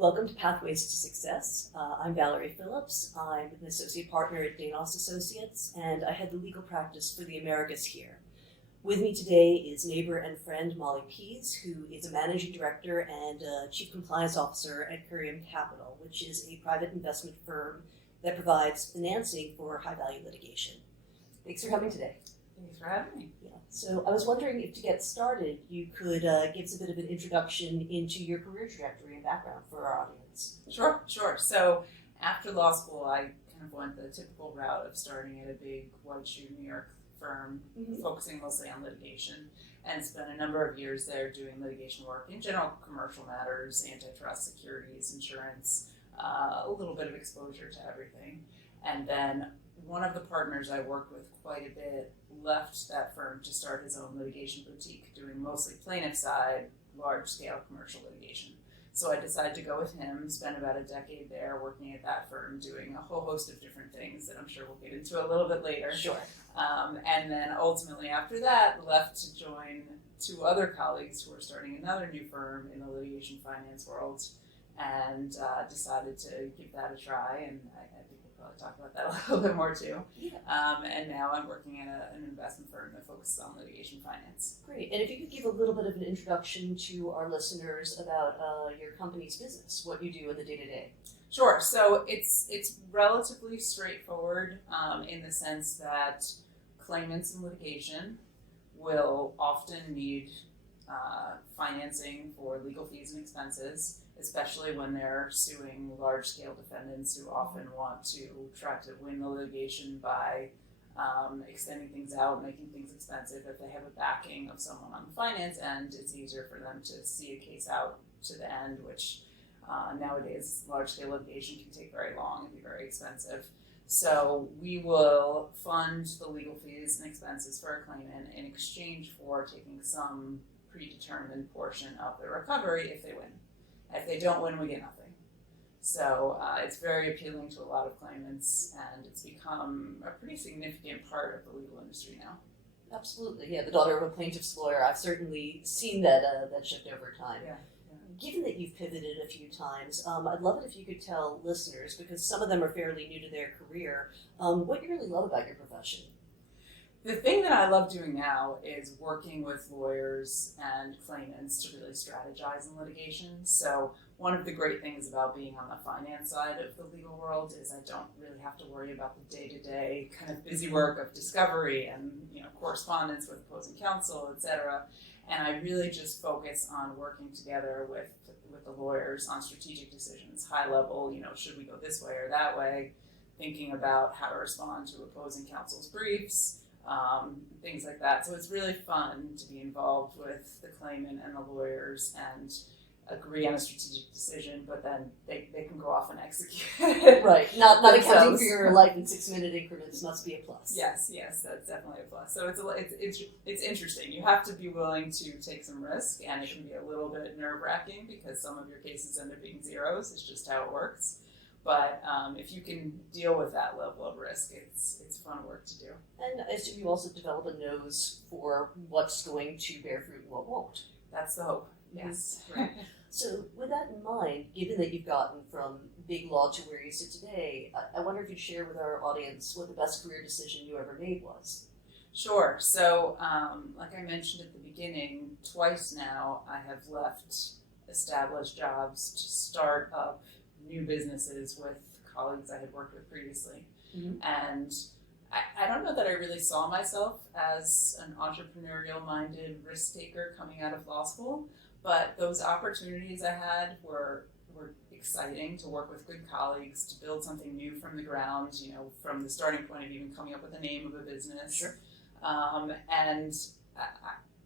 Welcome to Pathways to Success. I'm Valerie Phillips. I'm an associate partner at Danos Associates, and I head the legal practice for the Americas here. With me today is neighbor and friend Molly Pease, who is a managing director and chief compliance officer at Curiam Capital, which is a private investment firm that provides financing for high-value litigation. Thanks for coming today. Thanks for having me. Yeah. So I was wondering if to get started, you could give us a bit of an introduction into your career trajectory and background for our audience. Sure. So after law school, I kind of went the typical route of starting at a big white shoe New York firm, focusing mostly on litigation, and spent a number of years there doing litigation work in general commercial matters, antitrust, securities, insurance, a little bit of exposure to everything. And then one of the partners I worked with quite a bit left that firm to start his own litigation boutique, doing mostly plaintiff side, large-scale commercial litigation. So I decided to go with him, spent about a decade there working at that firm, doing a whole host of different things that I'm sure we'll get into a little bit later. Sure. And then ultimately after that, left to join two other colleagues who were starting another new firm in the litigation finance world, and decided to give that a try, and I think we'll probably talk about that a little bit more too. Yeah. And now I'm working at an investment firm that focuses on litigation finance. Great. And if you could give a little bit of an introduction to our listeners about your company's business, what you do in the day-to-day. Sure. So it's relatively straightforward in the sense that claimants in litigation will often need financing for legal fees and expenses, especially when they're suing large-scale defendants who often want to try to win the litigation by extending things out, making things expensive. If they have a backing of someone on the finance end, it's easier for them to see a case out to the end, which nowadays large-scale litigation can take very long and be very expensive. So we will fund the legal fees and expenses for a claimant in exchange for taking some predetermined portion of the recovery if they win. If they don't win, we get nothing. So it's very appealing to a lot of claimants, and it's become a pretty significant part of the legal industry now. Absolutely. Yeah, the daughter of a plaintiff's lawyer, I've certainly seen that shift over time. Yeah. Given that you've pivoted a few times, I'd love it if you could tell listeners, because some of them are fairly new to their career, what you really love about your profession. The thing that I love doing now is working with lawyers and claimants to really strategize in litigation. So one of the great things about being on the finance side of the legal world is I don't really have to worry about the day-to-day kind of busy work of discovery and correspondence with opposing counsel, etc. And I really just focus on working together with the lawyers on strategic decisions, high level, should we go this way or that way, thinking about how to respond to opposing counsel's briefs, things like that. So it's really fun to be involved with the claimant and the lawyers and agree on a strategic decision, but then they can go off and execute it. Right. Not accounting for your life in 6-minute increments must be a plus. Yes, that's definitely a plus. So it's interesting. You have to be willing to take some risk, and it can be a little bit nerve-wracking because some of your cases end up being zeros. It's just how it works. But if you can deal with that level of risk, it's fun work to do. And I assume you also develop a nose for what's going to bear fruit and what won't. That's the hope. Yes. Right. So with that in mind, given that you've gotten from big law to where you sit today, I wonder if you'd share with our audience what the best career decision you ever made was. Sure. So like I mentioned at the beginning, twice now I have left established jobs to start up new businesses with colleagues I had worked with previously. Mm-hmm. And I don't know that I really saw myself as an entrepreneurial-minded risk taker coming out of law school, but those opportunities I had were exciting to work with good colleagues, to build something new from the ground, from the starting point of even coming up with the name of a business. Sure. And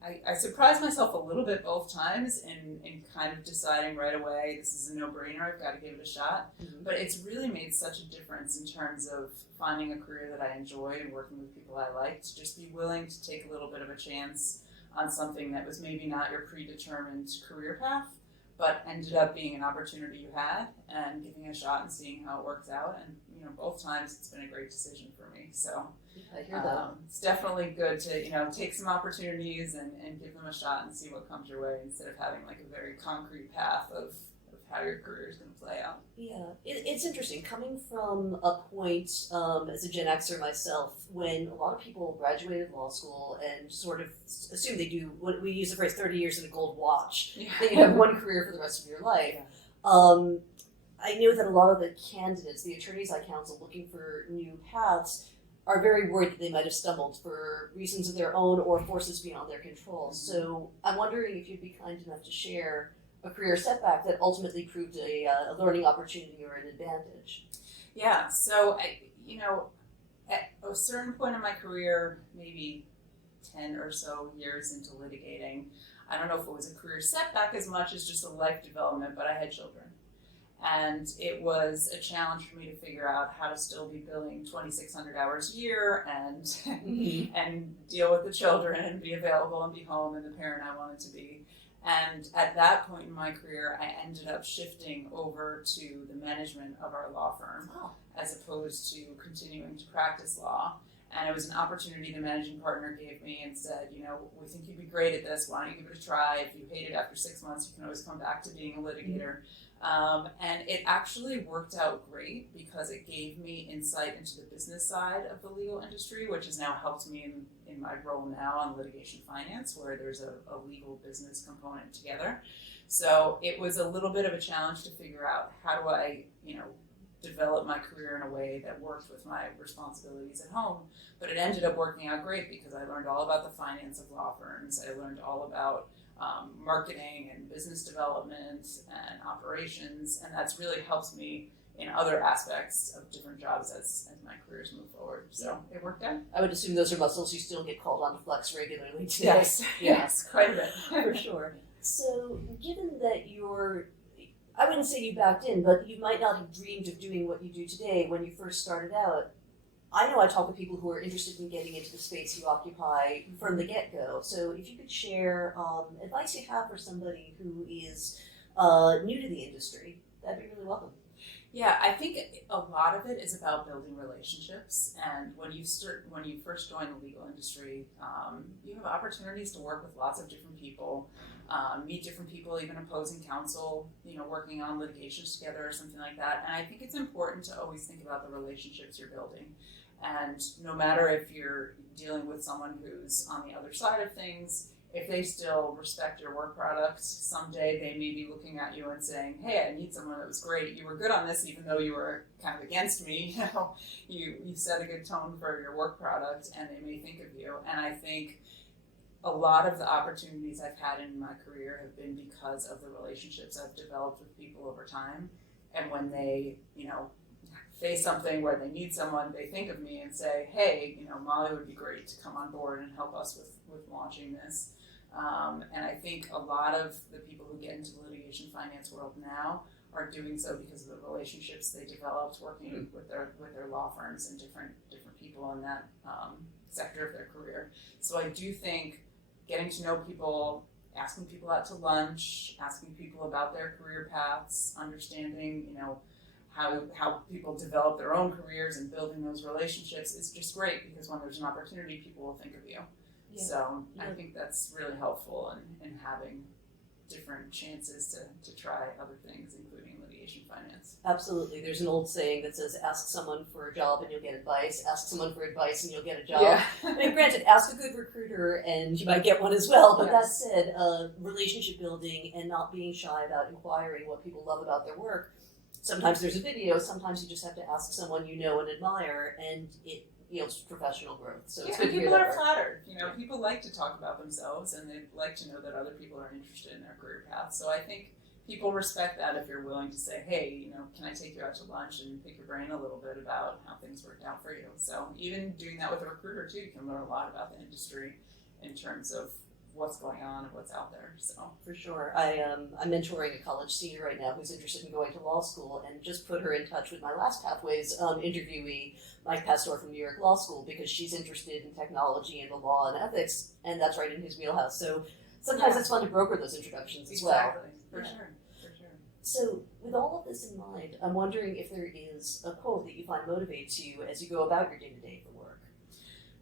I surprised myself a little bit both times in kind of deciding right away, this is a no-brainer, I've got to give it a shot. Mm-hmm. But it's really made such a difference in terms of finding a career that I enjoyed and working with people I liked, to just be willing to take a little bit of a chance on something that was maybe not your predetermined career path, but ended up being an opportunity you had, and giving it a shot and seeing how it works out. And both times it's been a great decision for me. So I hear that. It's definitely good to take some opportunities and give them a shot and see what comes your way, instead of having like a very concrete path of how your career is going to play out. Yeah, it's interesting coming from a point as a Gen Xer myself when a lot of people graduated law school and sort of assume they do what we use the phrase 30 years in a gold watch, that you have one career for the rest of your life. Yeah. I know that a lot of the candidates, the attorneys I counsel looking for new paths, are very worried that they might have stumbled for reasons of their own or forces beyond their control. So I'm wondering if you'd be kind enough to share a career setback that ultimately proved a learning opportunity or an advantage. Yeah, so at a certain point in my career, maybe 10 or so years into litigating, I don't know if it was a career setback as much as just a life development, but I had children. And it was a challenge for me to figure out how to still be billing 2,600 hours a year and and deal with the children and be available and be home and the parent I wanted to be. And at that point in my career, I ended up shifting over to the management of our law firm as opposed to continuing to practice law. And it was an opportunity the managing partner gave me and said, we think you'd be great at this. Why don't you give it a try? If you hate it after 6 months, you can always come back to being a litigator. And it actually worked out great because it gave me insight into the business side of the legal industry, which has now helped me in my role now on litigation finance, where there's a legal business component together. So it was a little bit of a challenge to figure out how do I, develop my career in a way that worked with my responsibilities at home. But it ended up working out great because I learned all about the finance of law firms. I learned all about marketing and business development and operations, and that's really helped me in other aspects of different jobs as my careers move forward. So it worked out. I would assume those are muscles you still get called on to flex regularly today. Yes, yes, quite a bit. For sure. So given that I wouldn't say you backed in, but you might not have dreamed of doing what you do today when you first started out. I know I talk with people who are interested in getting into the space you occupy from the get-go. So if you could share advice you have for somebody who is new to the industry, that'd be really welcome. Yeah, I think a lot of it is about building relationships. And when you first join the legal industry, you have opportunities to work with lots of different people, meet different people, even opposing counsel, working on litigations together or something like that. And I think it's important to always think about the relationships you're building. And no matter if you're dealing with someone who's on the other side of things, if they still respect your work product, someday they may be looking at you and saying, hey, I need someone that was great. You were good on this, even though you were kind of against me. You set a good tone for your work product, and they may think of you. And I think a lot of the opportunities I've had in my career have been because of the relationships I've developed with people over time. And when they, face something where they need someone, they think of me and say, hey, Molly would be great to come on board and help us with launching this. And I think a lot of the people who get into the litigation finance world now are doing so because of the relationships they developed working with their law firms and different people in that sector of their career. So I do think getting to know people, asking people out to lunch, asking people about their career paths, understanding, how people develop their own careers and building those relationships is just great because when there's an opportunity, people will think of you. Yeah. So I think that's really helpful in having different chances to try other things, including litigation finance. Absolutely. There's an old saying that says, ask someone for a job and you'll get advice. Ask someone for advice and you'll get a job. Yeah. I mean, granted, ask a good recruiter and you might get one as well. But Yes. That said, relationship building and not being shy about inquiring what people love about their work. Sometimes there's a video. Sometimes you just have to ask someone you know and admire, and it yields professional growth. So it's good to hear people that are work. flattered. People like to talk about themselves, and they like to know that other people are interested in their career path. So I think people respect that if you're willing to say, hey, can I take you out to lunch and pick your brain a little bit about how things worked out for you? So even doing that with a recruiter too, you can learn a lot about the industry in terms of what's going on and what's out there. So for sure. I'm mentoring a college senior right now who's interested in going to law school, and just put her in touch with my last Pathways interviewee, Mike Pastor from New York Law School, because she's interested in technology and the law and ethics, and that's right in his wheelhouse. So sometimes it's fun to broker those introductions as well. Exactly. For sure. So with all of this in mind, I'm wondering if there is a quote that you find motivates you as you go about your day-to-day for work.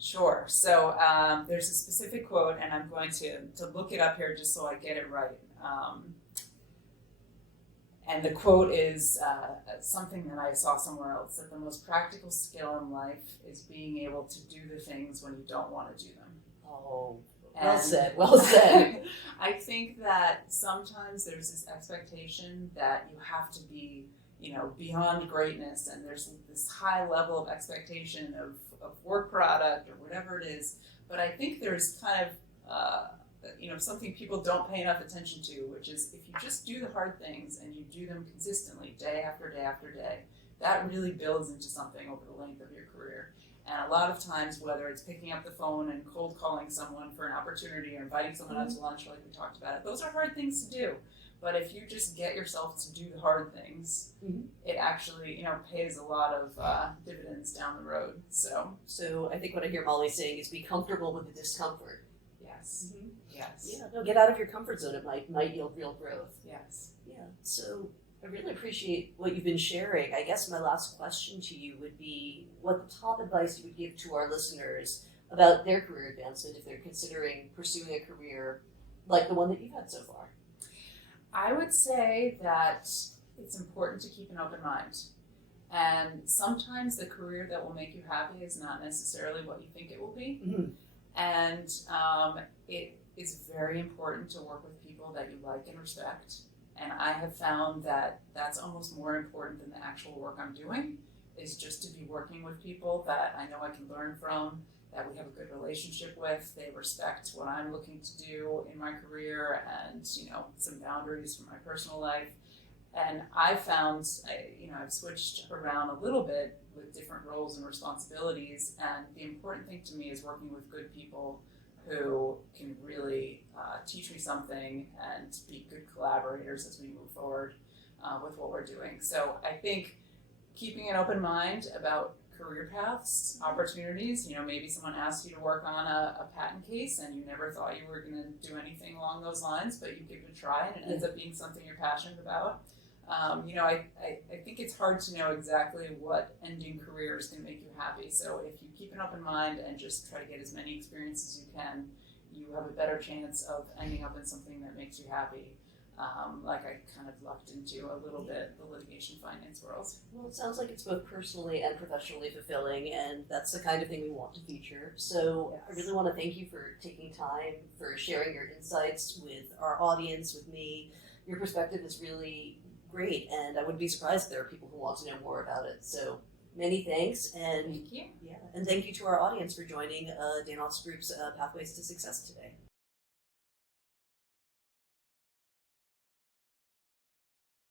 Sure. So there's a specific quote, and I'm going to look it up here just so I get it right. And the quote is something that I saw somewhere else, that the most practical skill in life is being able to do the things when you don't want to do them. Oh, And well said, well said. I think that sometimes there's this expectation that you have to be, beyond greatness, and there's this high level of expectation of work product or whatever it is. But I think there's kind of, something people don't pay enough attention to, which is if you just do the hard things and you do them consistently day after day after day, that really builds into something over the length of your career. And a lot of times, whether it's picking up the phone and cold calling someone for an opportunity or inviting someone out to lunch like we talked about, those are hard things to do. But if you just get yourself to do the hard things, it actually, pays a lot of dividends down the road. So I think what I hear Molly saying is be comfortable with the discomfort. Yes. Yes. Yeah, no, get out of your comfort zone. It might yield real growth. Yes. Yeah, so I really appreciate what you've been sharing. I guess my last question to you would be what the top advice you would give to our listeners about their career advancement if they're considering pursuing a career like the one that you've had so far. I would say that it's important to keep an open mind. And sometimes the career that will make you happy is not necessarily what you think it will be. Mm-hmm. And it is very important to work with people that you like and respect. And I have found that that's almost more important than the actual work I'm doing, is just to be working with people that I know I can learn from, that we have a good relationship with. They respect what I'm looking to do in my career and, some boundaries for my personal life. And I found, I've switched around a little bit with different roles and responsibilities. And the important thing to me is working with good people who can really teach me something and be good collaborators as we move forward with what we're doing. So I think keeping an open mind about career paths, opportunities, maybe someone asks you to work on a patent case and you never thought you were going to do anything along those lines, but you give it a try and it ends up being something you're passionate about. I think it's hard to know exactly what ending career is going to make you happy. So if you keep an open mind and just try to get as many experiences as you can, you have a better chance of ending up in something that makes you happy. Like I kind of lucked into a little bit the litigation finance world. Well, it sounds like it's both personally and professionally fulfilling, and that's the kind of thing we want to feature. So I really want to thank you for taking time, for sharing your insights with our audience, with me. Your perspective is really great, and I wouldn't be surprised if there are people who want to know more about it. So many thanks, and Thank you. Yeah, and thank you to our audience for joining Danos Group's Pathways to Success today.